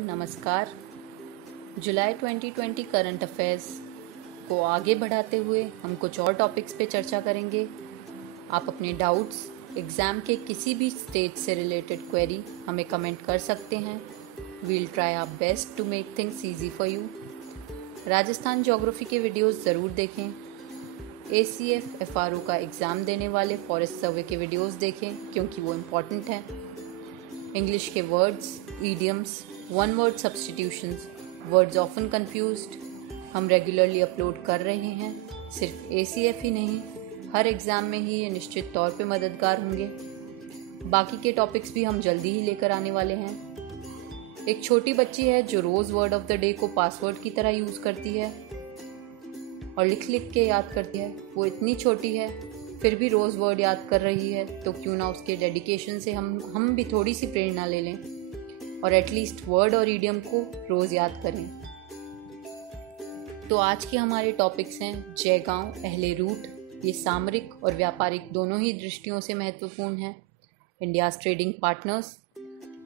नमस्कार। जुलाई 2020 current affairs को आगे बढ़ाते हुए हम कुछ और टॉपिक्स पे चर्चा करेंगे। आप अपने डाउट्स, एग्ज़ाम के किसी भी स्टेज से रिलेटेड क्वेरी हमें कमेंट कर सकते हैं। We'll try our best to make things easy for you. Rajasthan geography के वीडियोस ज़रूर देखें। ACF FRO का एग्ज़ाम देने वाले फॉरेस्ट सर्वे के वीडियोस देखें क्योंकि वो इम्पॉर्टेंट हैं। इंग्लिश के words, idioms, one word substitutions, words often confused हम रेगुलरली अपलोड कर रहे हैं। सिर्फ ACF ही नहीं, हर एग्ज़ाम में ही ये निश्चित तौर पे मददगार होंगे। बाकी के टॉपिक्स भी हम जल्दी ही लेकर आने वाले हैं। एक छोटी बच्ची है जो रोज़ वर्ड ऑफ द डे को पासवर्ड की तरह यूज़ करती है और लिख लिख के याद करती है। वो इतनी छोटी है फिर भी रोज़ वर्ड याद कर रही है, तो क्यों ना उसके डेडिकेशन से हम भी थोड़ी सी प्रेरणा ले लें और एटलीस्ट वर्ड और ईडियम को रोज़ याद करें। तो आज के हमारे टॉपिक्स हैं जयगांव, अहले रूट। ये सामरिक और व्यापारिक दोनों ही दृष्टियों से महत्वपूर्ण है। India's trading partners.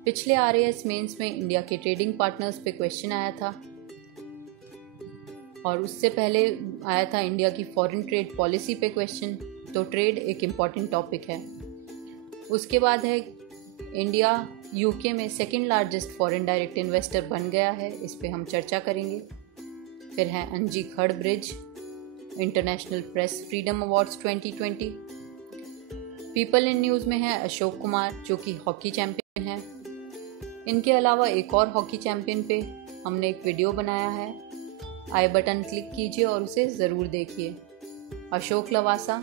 पिछले RAS मेंस में इंडिया के ट्रेडिंग पार्टनर्स पे क्वेश्चन आया था और उससे पहले आया था इंडिया की फॉरेन ट्रेड पॉलिसी पे क्वेश्चन। तो ट्रेड एक इम्पॉर्टेंट टॉपिक है। उसके बाद है इंडिया UK में second largest foreign direct investor बन गया है, इस पे हम चर्चा करेंगे। फिर है अंजी खड़ bridge, international press freedom awards 2020। People in news में है अशोक कुमार जो कि हॉकी चैंपियन है। इनके अलावा एक और हॉकी चैंपियन पे हमने एक वीडियो बनाया है, आई बटन क्लिक कीजिए और उसे ज़रूर देखिए। अशोक लवासा,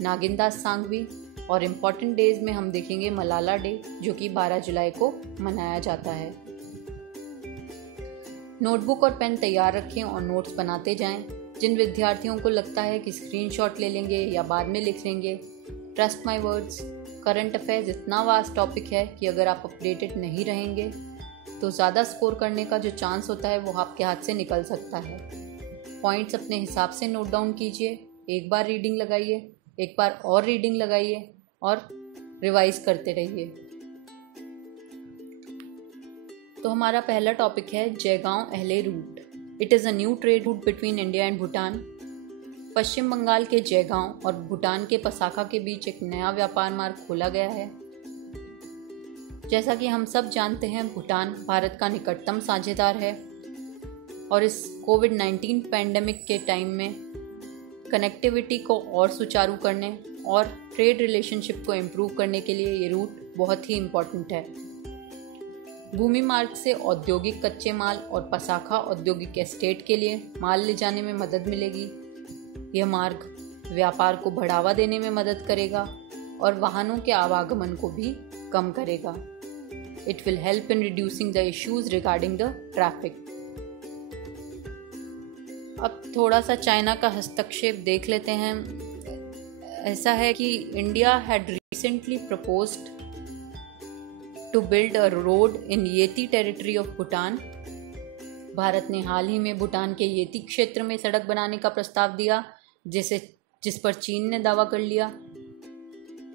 नागिनदास सांघवी और इम्पॉर्टेंट डेज में हम देखेंगे मलाला डे जो कि 12 जुलाई को मनाया जाता है। नोटबुक और पेन तैयार रखें और नोट्स बनाते जाएं। जिन विद्यार्थियों को लगता है कि स्क्रीनशॉट ले लेंगे या बाद में लिख लेंगे, trust my words, current affairs इतना वास्ट टॉपिक है कि अगर आप अपडेटेड नहीं रहेंगे तो ज़्यादा स्कोर करने का जो चांस होता है वो आपके हाथ से निकल सकता है। पॉइंट्स अपने हिसाब से नोट डाउन कीजिए, एक बार रीडिंग लगाइए, एक बार और रीडिंग लगाइए और रिवाइज करते रहिए। तो हमारा पहला टॉपिक है Jaigaon Ahle route. It is a new trade route between India and Bhutan. Paschim Bangal के जयगांव और भूटान के पसाका के बीच एक नया व्यापार मार्ग खोला गया है। जैसा कि हम सब जानते हैं, भूटान भारत का निकटतम साझेदार है और इस कोविड-19 पैंडेमिक के टाइम में कनेक्टिविटी को और सुचारू करने और ट्रेड रिलेशनशिप को इम्प्रूव करने के लिए ये रूट बहुत ही इम्पॉर्टेंट है। भूमि मार्ग से औद्योगिक कच्चे माल और पसाखा औद्योगिक एस्टेट के लिए माल ले जाने में मदद मिलेगी। यह मार्ग व्यापार को बढ़ावा देने में मदद करेगा और वाहनों के आवागमन को भी कम करेगा। It will help in reducing the issues regarding the traffic. अब थोड़ा सा चाइना का हस्तक्षेप देख लेते हैं। ऐसा है कि India had recently proposed to build a road in येती टेरिटरी ऑफ भूटान। भारत ने हाल ही में भूटान के येती क्षेत्र में सड़क बनाने का प्रस्ताव दिया जिस पर चीन ने दावा कर लिया।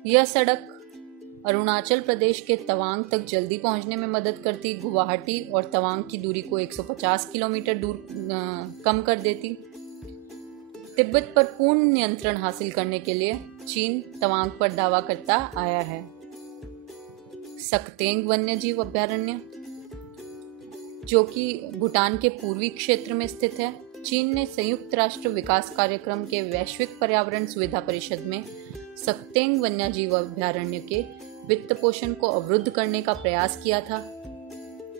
यह सड़क अरुणाचल प्रदेश के तवांग तक जल्दी पहुंचने में मदद करती, गुवाहाटी और तवांग की दूरी को 150 किलोमीटर दूर कम कर देती। तिब्बत पर पूर्ण नियंत्रण हासिल करने के लिए चीन तवांग पर दावा करता आया है। सकतेंग वन्यजीव अभयारण्य जो कि भूटान के पूर्वी क्षेत्र में स्थित है, चीन ने संयुक्त राष्ट्र विकास कार्यक्रम के वैश्विक पर्यावरण सुविधा परिषद में सकतेंग वन्यजीव अभयारण्य के वित्त पोषण को अवरुद्ध करने का प्रयास किया था।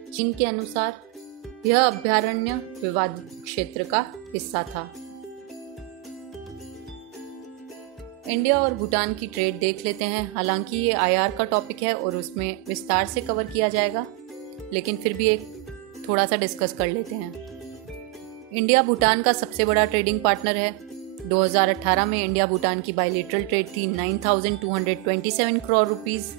चीन के अनुसार यह अभयारण्य विवादित क्षेत्र का हिस्सा था। इंडिया और भूटान की ट्रेड देख लेते हैं। हालांकि ये IR का टॉपिक है और उसमें विस्तार से कवर किया जाएगा, लेकिन फिर भी एक थोड़ा सा डिस्कस कर लेते हैं। इंडिया भूटान का सबसे बड़ा ट्रेडिंग पार्टनर है। 2018 में इंडिया भूटान की बायलेटरल ट्रेड थी 9,227 करोड़ रुपीस।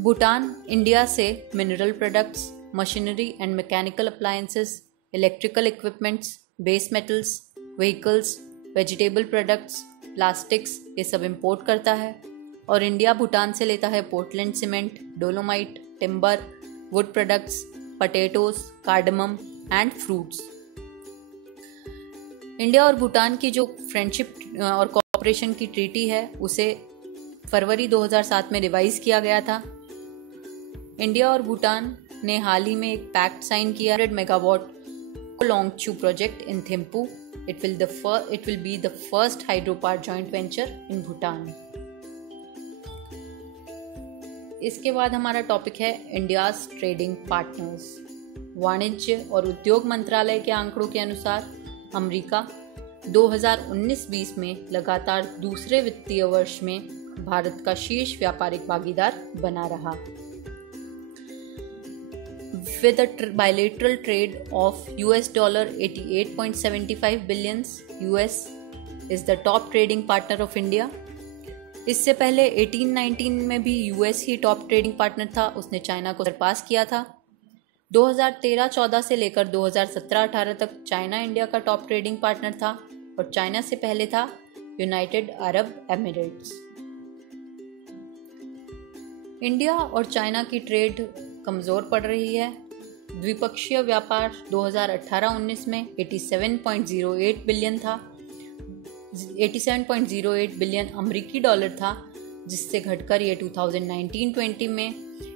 भूटान इंडिया से mineral products, machinery and mechanical appliances, electrical equipments, base metals, vehicles, vegetable products, plastics ये सब इंपोर्ट करता है और इंडिया भूटान से लेता है Portland cement, dolomite, timber, would products, potatoes, cardamom and fruits. India और भूटान की जो फ्रेंडशिप और कोऑपरेशन की ट्रीटी है उसे फरवरी 2007 में रिवाइज किया गया था। इंडिया और भूटान ने हाल ही में एक पैक्ट साइन किया 100 megawatt Longchu project in Thimphu. It will be the first hydropower joint venture in Bhutan. इसके बाद हमारा टॉपिक है इंडियाज ट्रेडिंग पार्टनर्स। वाणिज्य और उद्योग मंत्रालय के आंकड़ों के अनुसार अमेरिका 2019-20 में लगातार दूसरे वित्तीय वर्ष में भारत का शीर्ष व्यापारिक भागीदार बना रहा। With a bilateral trade of $88.75 billion, US is the top trading partner of India. इससे पहले 18-19 में भी यूएस ही टॉप ट्रेडिंग पार्टनर था, उसने चाइना को सरपास किया था। 2013-14 से लेकर 2017-18 तक चाइना इंडिया का टॉप ट्रेडिंग पार्टनर था और चाइना से पहले था यूनाइटेड अरब एमिरेट्स। इंडिया और चाइना की ट्रेड कमज़ोर पड़ रही है। द्विपक्षीय व्यापार 2018-19 में 87.08 बिलियन था, 87.08 बिलियन अमेरिकी डॉलर था, जिससे घटकर ये 2019-20 में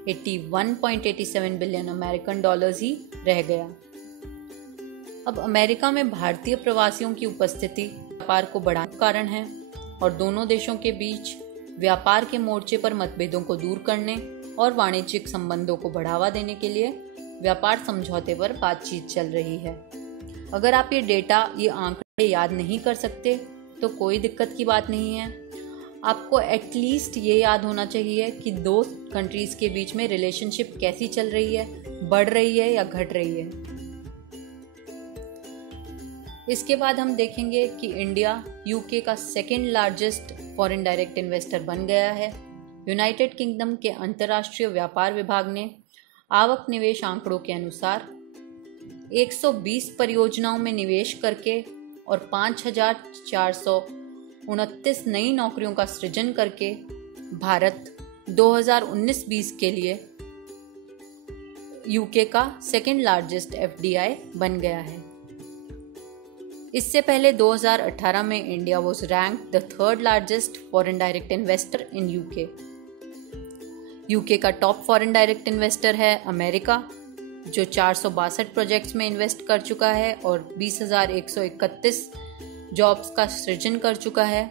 81.87 बिलियन अमेरिकन डॉलर्स ही रह गया। अब अमेरिका में भारतीय प्रवासियों की उपस्थिति व्यापार को बढ़ाने का कारण है और दोनों देशों के बीच व्यापार के मोर्चे पर मतभेदों को दूर करने और वाणिज्यिक संबंधों को बढ़ावा देने के लिए व्यापार समझौते पर बातचीत चल रही है। अगर आप ये आंकड़े याद नहीं कर सकते तो कोई दिक्कत की बात नहीं है। आपको एटलीस्ट ये याद होना चाहिए कि दो कंट्रीज के बीच में रिलेशनशिप कैसी चल रही है, बढ़ रही है या घट रही है। इसके बाद हम देखेंगे कि इंडिया यूके का second largest foreign direct investor बन गया है। यूनाइटेड किंगडम के अंतर्राष्ट्रीय व्यापार विभाग ने आवक निवेश आंकड़ों के अनुसार 120 परियोजनाओं में निवेश करके और 5,429 नई नौकरियों का सृजन करके भारत 2019-20 के लिए यूके का सेकेंड लार्जेस्ट एफडीआई बन गया है। इससे पहले 2018 में India was ranked the third largest foreign direct investor in UK का टॉप फॉरेन डायरेक्ट इन्वेस्टर है अमेरिका, जो 462 प्रोजेक्ट्स में इन्वेस्ट कर चुका है और 20,131 जॉब्स का सृजन कर चुका है।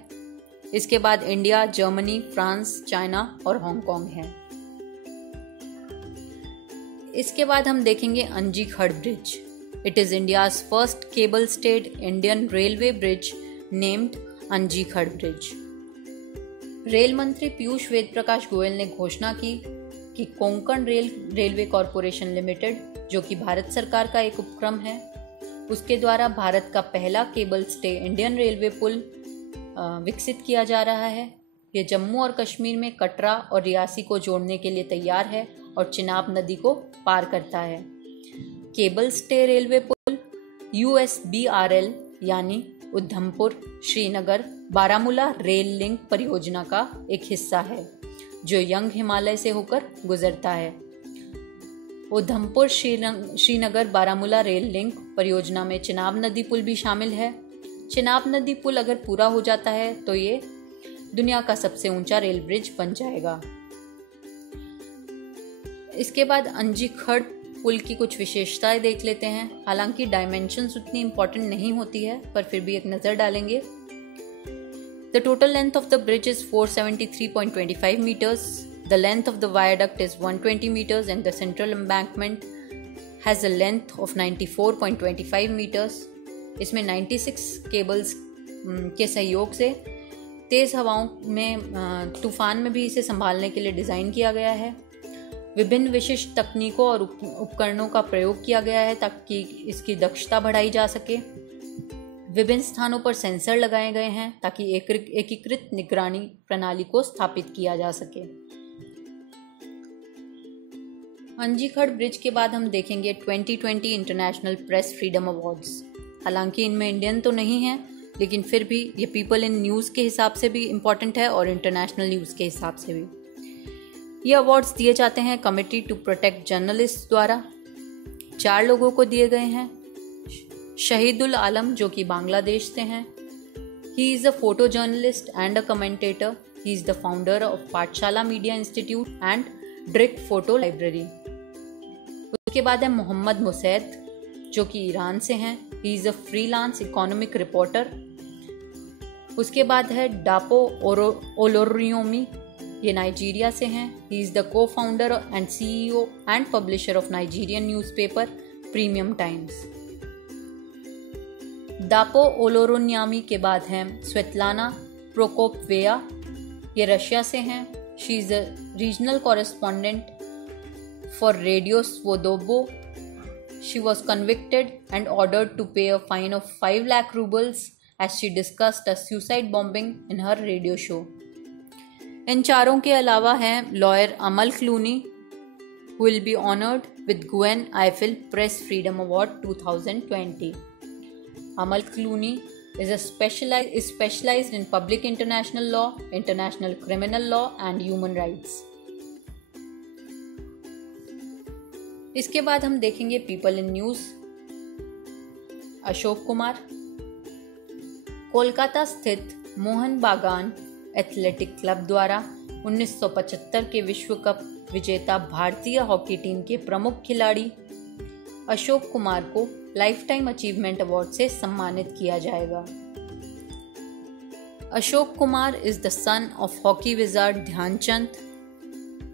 इसके बाद इंडिया, जर्मनी, फ्रांस, चाइना और हांगकांग है। इसके बाद हम देखेंगे Anjikhad bridge. It is India's first cable stayed Indian railway bridge named Anjikhad bridge. Rail मंत्री पीयूष वेद प्रकाश गोयल ने घोषणा की कि कोंकण रेलवे कॉरपोरेशन लिमिटेड, जो कि भारत सरकार का एक उपक्रम है, उसके द्वारा भारत का पहला केबल स्टे इंडियन रेलवे पुल विकसित किया जा रहा है। ये जम्मू और कश्मीर में कटरा और रियासी को जोड़ने के लिए तैयार है और चिनाब नदी को पार करता है। केबल स्टे रेलवे पुल USBRL यानी उधमपुर श्रीनगर बारामूला रेल लिंक परियोजना का एक हिस्सा है, जो यंग हिमालय से होकर गुजरता है। उधमपुर श्रीनगर बारामूला रेल लिंक परियोजना में चिनाब नदी पुल भी शामिल है। चिनाब नदी पुल अगर पूरा हो जाता है तो ये दुनिया का सबसे ऊंचा रेल ब्रिज बन जाएगा। इसके बाद अंजीखड़ पुल की कुछ विशेषताएं देख लेते हैं। हालांकि डायमेंशंस उतनी इंपॉर्टेंट नहीं होती है, पर फिर भी एक नज़र डालेंगे। The total length of the bridge is 473.25 meters. The length of the viaduct is 120 meters and the central embankment has a length of 94.25 meters. इसमें 96 केबल्स के सहयोग से तेज़ हवाओं में तूफान में भी इसे संभालने के लिए डिज़ाइन किया गया है। विभिन्न विशिष्ट तकनीकों और उपकरणों का प्रयोग किया गया है ताकि इसकी दक्षता बढ़ाई जा सके। विभिन्न स्थानों पर सेंसर लगाए गए हैं ताकि एकीकृत निगरानी प्रणाली को स्थापित किया जा सके। अंजीखड़ ब्रिज के बाद हम देखेंगे 2020 इंटरनेशनल प्रेस फ्रीडम अवार्ड्स। हालांकि इनमें इंडियन तो नहीं है, लेकिन फिर भी ये पीपल इन न्यूज़ के हिसाब से भी इम्पॉर्टेंट है और इंटरनेशनल न्यूज़ के हिसाब से भी। ये अवार्ड्स दिए जाते हैं कमिटी टू प्रोटेक्ट जर्नलिस्ट द्वारा। 4 लोगों को दिए गए हैं। शहीदुल आलम जो कि बांग्लादेश से हैं। He is a photo journalist and a commentator. He is the founder of Pathshala media institute and Drik photo library. उसके बाद है मोहम्मद मुसैद जो कि ईरान से हैं। He is a freelance economic reporter. उसके बाद है डापो ओलोरियोमी, ये नाइजीरिया से हैं। He is the co founder and CEO and publisher of Nigerian newspaper Premium Times. Dapo Olorunyomi के बाद हैं स्वेतलाना प्रोकोपवेया, ये रशिया से हैं। She is the regional correspondent for radio स्वोदोबो। She was convicted and ordered to pay a fine of 5 lakh rubles as she discussed a suicide bombing in her radio show. इन चारों के अलावा हैं lawyer Amal Clooney, who will be honored with Gwen Ifill Press Freedom Award 2020. Amal Clooney is specialized in public international law, international criminal law and human rights. इसके बाद हम देखेंगे people in news. Ashok Kumar Kolkata स्थित मोहन बागान एथलेटिक क्लब द्वारा 1975 के विश्व cup विजेता भारतीय हॉकी टीम के प्रमुख खिलाड़ी अशोक कुमार को लाइफ टाइम अचीवमेंट अवार्ड से सम्मानित किया जाएगा। Ashok Kumar is the son of hockey wizard Dhyanchand.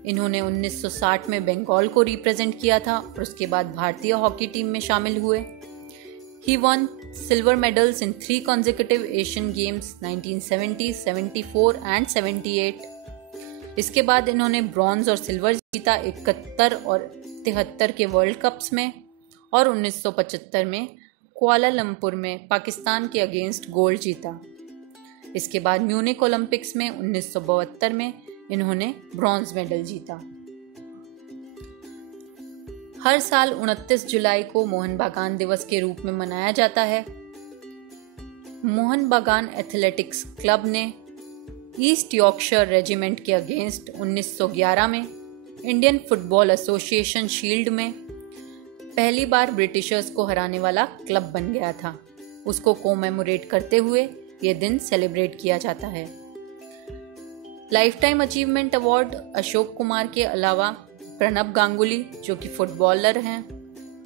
इन्होंने 1960 में बंगाल को रिप्रेजेंट किया था और उसके बाद भारतीय हॉकी टीम में शामिल हुए। He won silver medals in 3 consecutive Asian Games 1970, 74 and 78। इसके बाद इन्होंने ब्रॉन्ज और सिल्वर जीता 71 और 73 के वर्ल्ड कप्स में और 1975 में कुआलालंपुर में पाकिस्तान के अगेंस्ट गोल्ड जीता। इसके बाद म्यूनिक ओलंपिक्स में 1972 में इन्होंने ब्रॉन्ज मेडल जीता। हर साल 29 जुलाई को मोहन बागान दिवस के रूप में मनाया जाता है। मोहन बागान एथलेटिक्स क्लब ने ईस्ट यॉर्कशायर रेजिमेंट के अगेंस्ट 1911 में इंडियन फुटबॉल एसोसिएशन शील्ड में पहली बार ब्रिटिशर्स को हराने वाला क्लब बन गया था। उसको कोमेमोरेट करते हुए ये दिन सेलिब्रेट किया जाता है। Life time achievement award Ashok Kumar के अलावा प्रणब गांगुली जो कि फुटबॉलर हैं,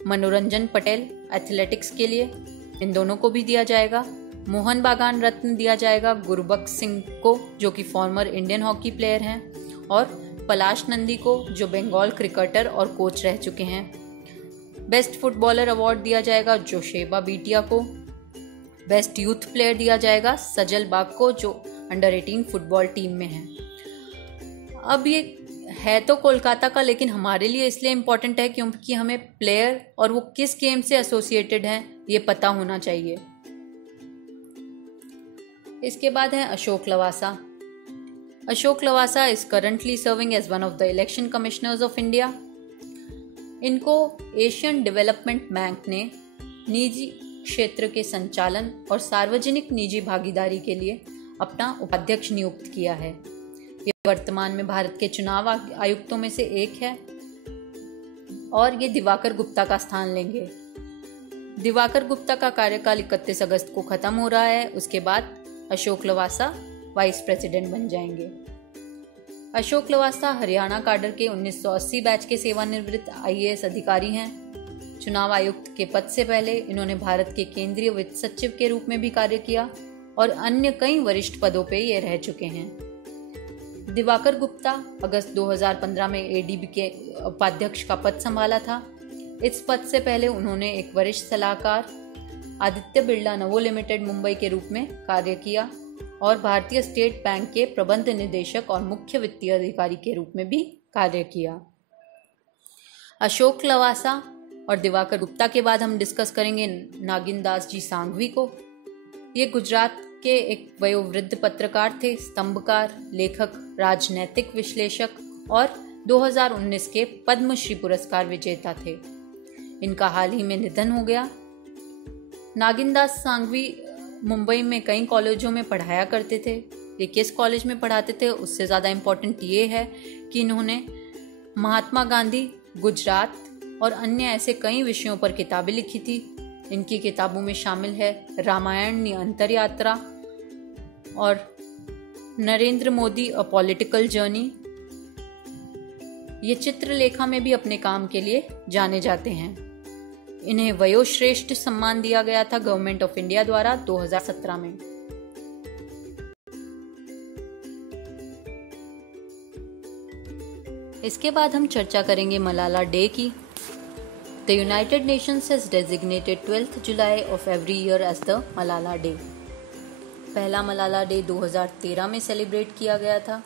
मनोरंजन पटेल एथलेटिक्स के लिए, इन दोनों को भी दिया जाएगा। मोहन बागान रत्न दिया जाएगा गुरबख्श सिंह को जो कि फॉर्मर इंडियन हॉकी प्लेयर हैं, और पलाश नंदी को जो बंगाल क्रिकेटर और कोच रह चुके हैं। बेस्ट फुटबॉलर अवार्ड दिया जाएगा जोशेबा बीटिया को। बेस्ट यूथ प्लेयर दिया जाएगा सजल बाग को जो अंडर 18 फुटबॉल टीम में है। अब ये है तो कोलकाता का, लेकिन हमारे लिए इसलिए इम्पोर्टेंट है क्योंकि हमें प्लेयर और वो किस गेम से एसोसिएटेड हैं ये पता होना चाहिए। इसके बाद है Ashok Lavasa. Ashok Lavasa is currently serving as one of the election commissioners of India. इनको एशियन डेवलपमेंट बैंक ने निजी क्षेत्र के संचालन और सार्वजनिक निजी भागीदारी के लिए अपना उपाध्यक्ष नियुक्त किया है। ये वर्तमान में भारत के चुनाव आयुक्तों में से एक है और ये दिवाकर गुप्ता का स्थान लेंगे। दिवाकर गुप्ता का कार्यकाल 31 अगस्त को खत्म हो रहा है। उसके बाद अशोक लवासा वाइस प्रेसिडेंट बन जाएंगे। अशोक लवासा हरियाणा काडर के 1980 बैच के सेवानिवृत्त IAS अधिकारी हैं। चुनाव आयुक्त के पद से पहले इन्होंने भारत के केंद्रीय वित्त सचिव के रूप में भी कार्य किया और अन्य कई वरिष्ठ पदों पे ये रह चुके हैं। दिवाकर गुप्ता अगस्त 2015 में ADB के उपाध्यक्ष का पद संभाला था। इस पद से पहले उन्होंने एक वरिष्ठ सलाहकार आदित्य बिरला नवो लिमिटेड मुंबई के रूप में कार्य किया और भारतीय स्टेट बैंक के प्रबंध निदेशक और मुख्य वित्तीय अधिकारी के रूप में भी कार्य किया। अशोक लवासा और दिवाकर गुप्ता के बाद हम डिस्कस करेंगे नागिन दास जी सांघवी को। ये गुजरात के एक वयोवृद्ध पत्रकार थे, स्तंभकार, लेखक, राजनैतिक विश्लेषक और 2019 के पद्मश्री पुरस्कार विजेता थे। इनका हाल ही में निधन हो गया। नागिन दास सांघवी मुंबई में कई कॉलेजों में पढ़ाया करते थे। ये किस कॉलेज में पढ़ाते थे उससे ज़्यादा इम्पोर्टेंट ये है कि इन्होंने महात्मा गांधी गुजरात और अन्य ऐसे कई विषयों पर किताबें लिखी थी। इनकी किताबों में शामिल है रामायण अंतर यात्रा और Narendra Modi a political journey. ये चित्रलेखा में भी अपने काम के लिए जाने जाते हैं। इन्हें वयोश्रेष्ठ सम्मान दिया गया था गवर्नमेंट ऑफ इंडिया द्वारा 2017 में। इसके बाद हम चर्चा करेंगे मलाला डे की। The United Nations has designated 12th July of every year as the Malala day. पहला मलाला डे 2013 में सेलिब्रेट किया गया था।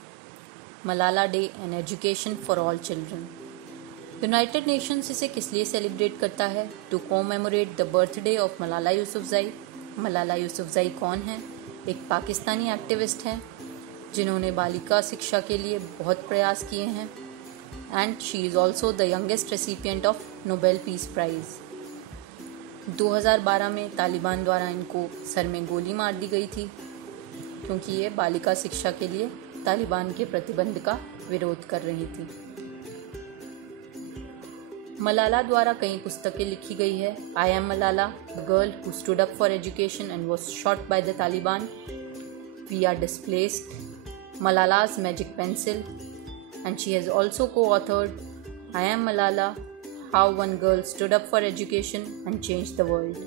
Malala day and education for all children. United Nations इसे किस लिए सेलिब्रेट करता है? To commemorate the birthday of Malala Yousafzai. Malala Yousafzai कौन है? एक पाकिस्तानी एक्टिविस्ट हैं जिन्होंने बालिका शिक्षा के लिए बहुत प्रयास किए हैं and she is also the youngest recipient of Nobel peace prize. 2012 में तालिबान द्वारा इनको सर में गोली मार दी गई थी क्योंकि ये बालिका शिक्षा के लिए तालिबान के प्रतिबंध का विरोध कर रही थी। मलाला द्वारा कई पुस्तकें लिखी गई है। I am Malala, the girl who stood up for education and was shot by the Taliban, we are displaced, Malala's Magic Pencil, and she has also co-authored I Am Malala, How One Girl Stood Up for Education and Changed the World.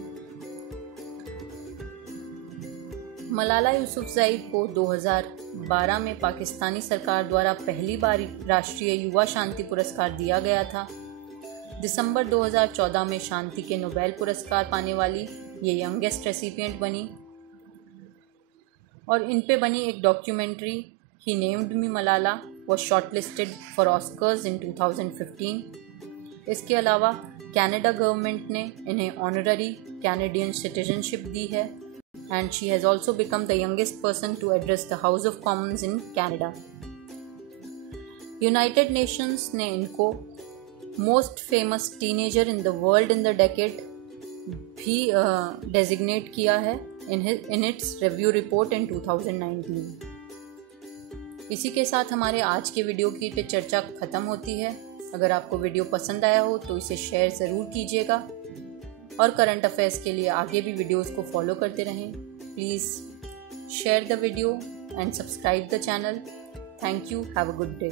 Malala Yousafzai को 2012 में पाकिस्तानी सरकार द्वारा पहली बार राष्ट्रीय युवा शांति पुरस्कार दिया गया था। दिसंबर 2014 में शांति के नोबेल पुरस्कार पाने वाली ये यंगेस्ट रेसिपिएंट बनी और इन पे बनी एक documentary he named me Malala was shortlisted for Oscars in 2015। इसके अलावा कनाडा गवर्नमेंट ने इन्हें ऑनररी कैनेडियन सिटीजनशिप दी है and she has also become the youngest person to address the House of Commons in Canada. United Nations ने इनको most famous teenager in the world in the decade भी designate किया है in its review report in 2019। इसी के साथ हमारे आज के वीडियो की पे चर्चा ख़त्म होती है। अगर आपको वीडियो पसंद आया हो तो इसे शेयर ज़रूर कीजिएगा और करंट अफेयर्स के लिए आगे भी वीडियोस को फॉलो करते रहें। Please share the video and subscribe the channel. Thank you. Have a good day.